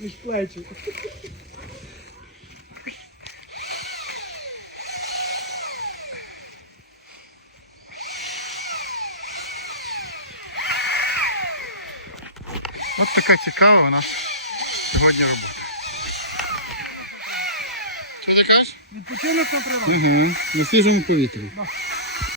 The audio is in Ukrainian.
між плечі. От така цікава у нас сьогодні робота. Що ти кажеш? Відпочинок на природі. Ага, на свіжому повітрі. Да.